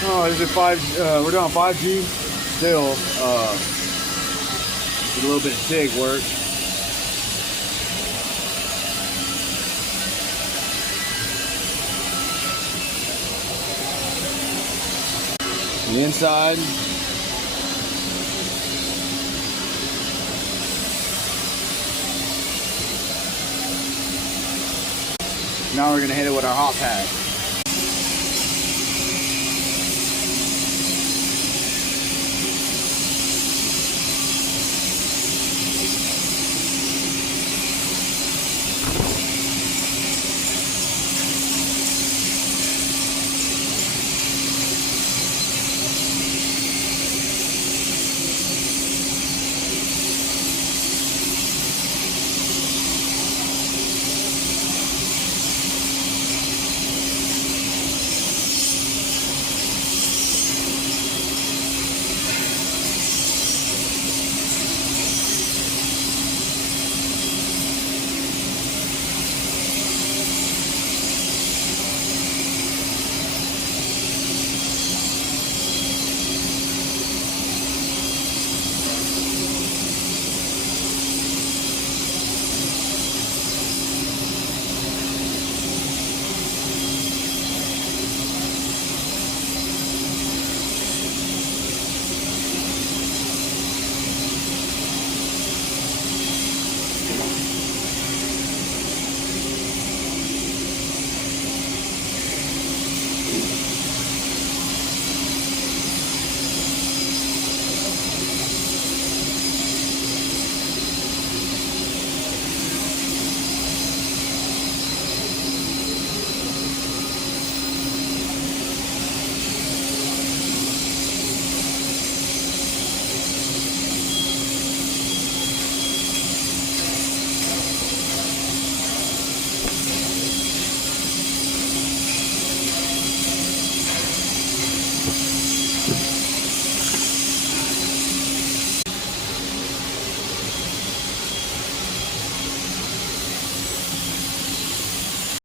Oh, is it 5? We're doing 5G still. With a little bit of TIG work. The inside. Now we're gonna hit it with our hot pad.